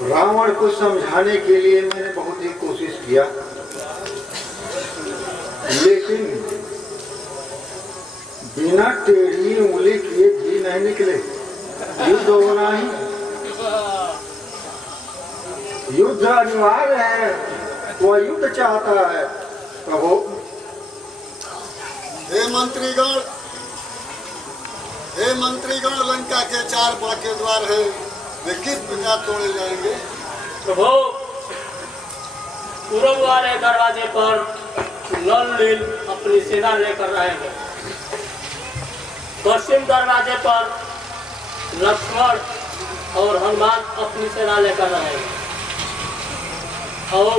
रावण को समझाने के लिए मैंने बहुत ही कोशिश किया, लेकिन बिना टेढ़ी उंगली किए घी नहीं निकले। युद्ध होना ही, युद्ध अनिवार्य है, वह युद्ध चाहता है। प्रभु, हे मंत्रीगण, लंका के 4 बाके द्वार हैं, वे किस प्रकार तोड़े जाएंगे? प्रभु, पूर्व वाले दरवाजे पर नल नील अपनी सेना लेकर रहेंगे। पश्चिम दरवाजे पर लक्ष्मण और हनुमान अपनी सेना लेकर रहेंगे, और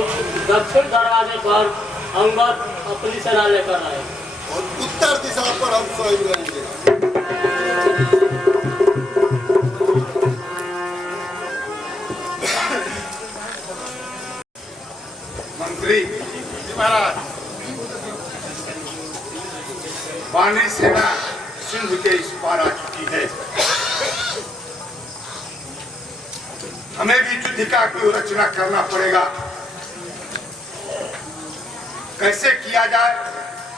दक्षिण दरवाजे पर अंगद अपनी सेना लेकर रहेंगे, और उत्तर दिशा पर हम स्वयं रहेंगे। मंत्री महाराज, वानरी सेना सिंधु के इस पार आ चुकी है। हमें भी युद्ध की रचना करना पड़ेगा। कैसे किया जाए,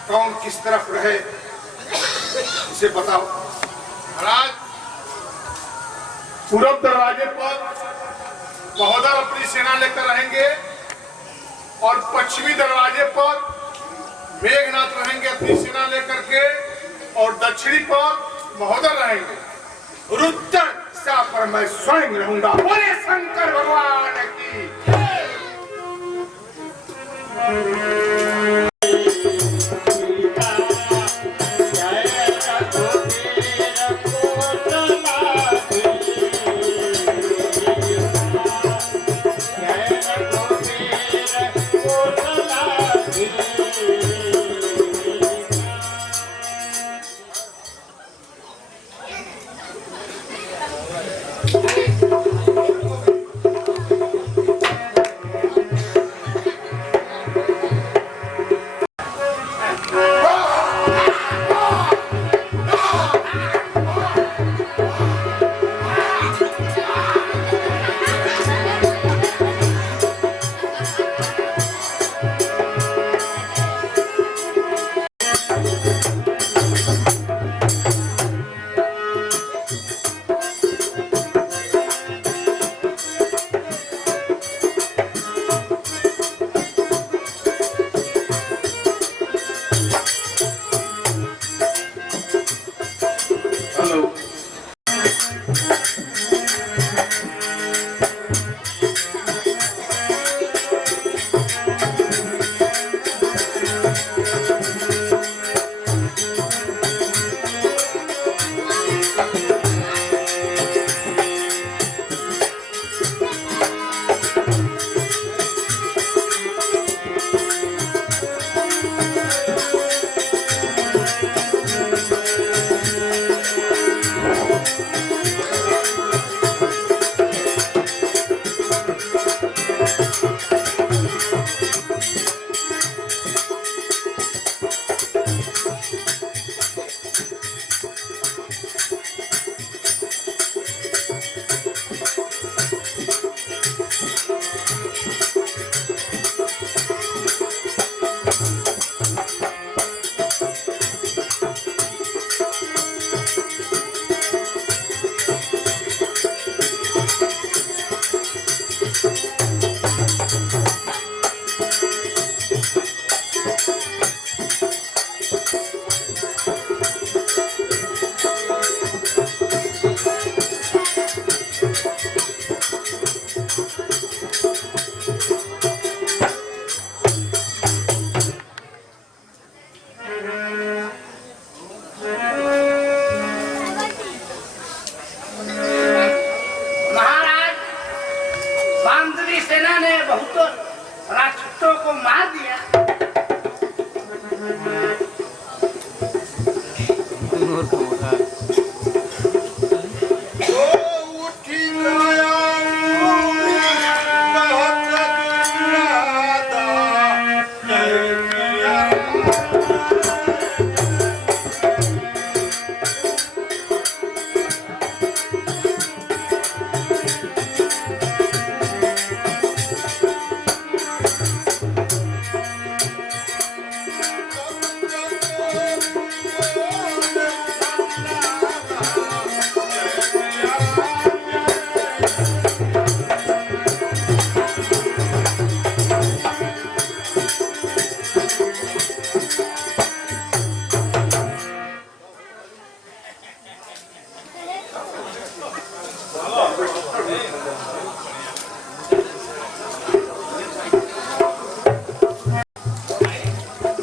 कौन किस तरफ रहे, इसे बताओ। महाराज, पूर्व दरवाजे पर महोदर अपनी सेना लेकर रहेंगे, और पश्चिमी दरवाजे पर मेघनाथ रहेंगे अपनी सेना लेकर के, और दक्षिणी पर महोदर रहेंगे। और उत्तर दिशा पर मैं स्वयं रहूंगा। बोले शंकर भगवान की।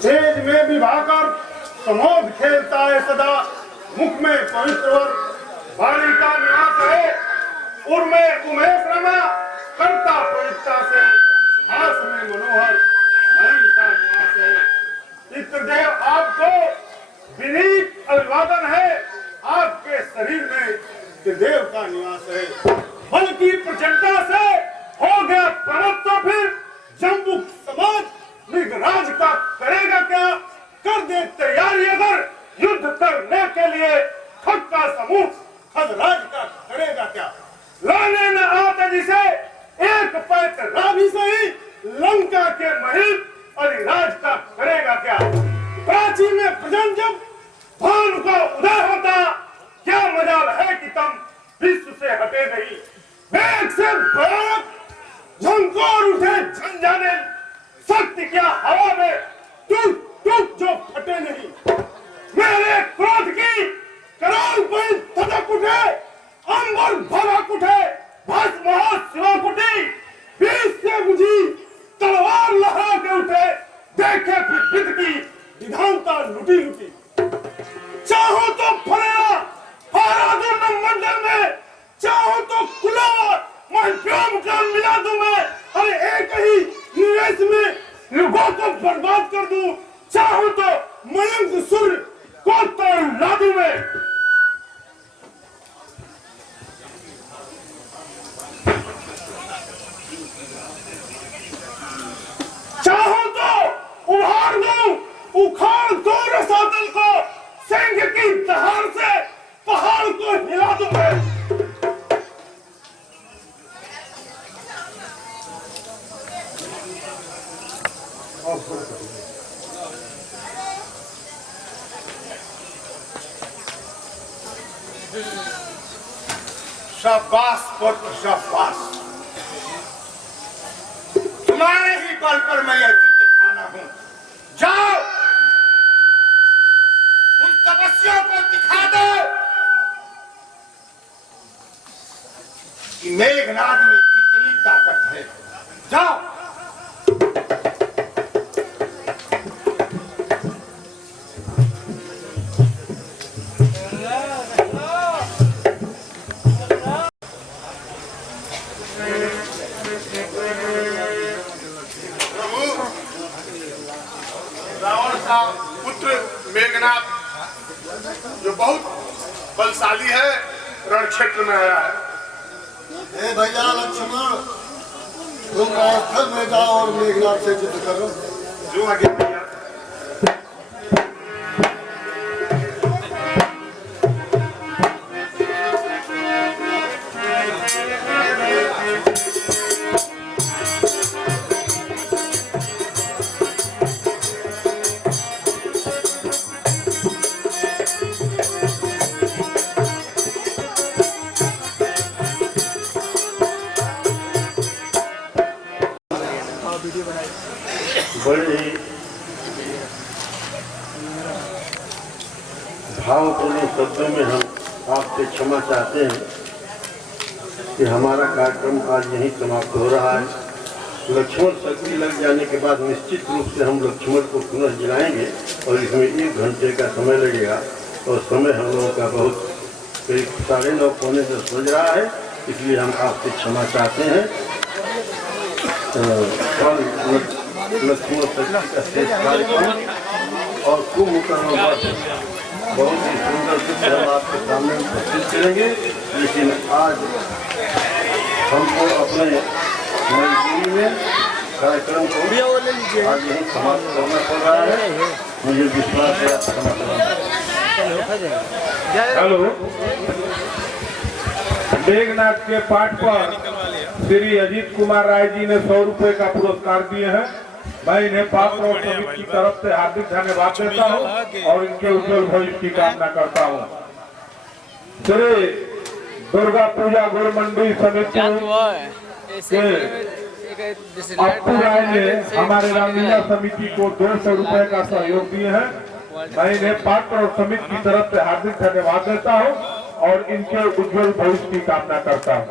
तेज में विभाकर समोध खेलता है सदा, मुख में पवित्र वर वाणी का निवास है। उर में उमेश रमा करता पवित्रता से, हास में मनोहर मयंक का निवास है। चित्रदेव आपको विनीत अभिवादन है, आपके शरीर में त्रिदेव का निवास है। बल की प्रचंडता से हो गया प्रबल तो फिर जम्बुक समाज मृगराज का करेगा क्या? कर दे तैयारी अगर युद्ध करने के लिए, खग का समूह खजराज का करेगा क्या? लाने न आता जिसे एक पैत राभी सही, लंका के महिल अलिराज का करेगा क्या? प्राची में प्रजन जब भानु का उदय होता, क्या मजाल है कि तुम विश्व से हटे नहीं। वेग से भयानक झंकोर उठे झंझाने, शक्ति क्या हवा में टूट टूट जो फटे नहीं। मेरे क्रोध की कराल पर धधक उठे, अंबर भड़क उठे, भस्म हो शिवा कुटी, बीच से बुझी तलवार लहरा के उठे, देखे फिर विध की विधानता लुटी लुटी। चाहो तो फरेरा फारा दूं न मंडल में, चाहो तो कुलावा महप्योम का मिला दूं मैं। अरे एक ही निवेश में युगों को बर्बाद कर दूं, चाहो तो मयंक सूर्य को तोड़ ला दूं मैं। चाहो तो उभार दूं, उखाड़ दो रसातल को, सिंह की दहाड़ से पहाड़ को हिला दूं मैं। शाबाश पुत्र शाबाश, तुम्हारे ही बल पर मैं यह दिखाना हूं। जाओ उन तपस्वियों को दिखा दो कि मेघनाद में कितनी ताकत है। जाओ। रावण का पुत्र मेघनाद जो बहुत बलशाली है, रण क्षेत्र में आया है। हे भैया लक्ष्मण, तुम राजस्थल में जाओ और मेघनाद से युद्ध करो। जो आगे भैया। बड़े ही भावपूर्ण शब्दों में हम आपसे क्षमा चाहते हैं कि हमारा कार्यक्रम आज यहीं समाप्त हो रहा है। लक्ष्मण शक्ति लग जाने के बाद निश्चित रूप से हम लक्ष्मण को पुनः जिलाएंगे और इसमें 1 घंटे का समय लगेगा और समय हम लोगों का बहुत करीब 9:30 पौने 10 बज रहा है, इसलिए हम आपसे क्षमा चाहते हैं। लक्ष्मण शक्ति का शेष कार्यक्रम और कुंभ कर्म बहुत ही सुंदर चित्र हम आपके सामने उपस्थित करेंगे, लेकिन आज हमको अपने मजबूरी में कार्यक्रम को आज यही समाप्त करना पड़ रहा है। मुझे विश्वास है आप समाप्त। हेलो, मेघनाथ के पाठ पर श्री अजीत कुमार राय जी ने 100 रुपए का पुरस्कार दिए हैं। मैं इन्हें पात्र और समिति की तरफ से हार्दिक धन्यवाद देता हूं और इनके उज्जवल भविष्य की कामना करता हूं। श्री दुर्गा पूजा गुरु मंडी समिति के अप्पू राय ने हमारे रामलीला समिति को 200 रुपए का सहयोग दिए हैं। मैं इन्हें पात्र और समिति की तरफ से हार्दिक धन्यवाद देता हूं और इनके उज्जवल भविष्य की कामना करता हूं।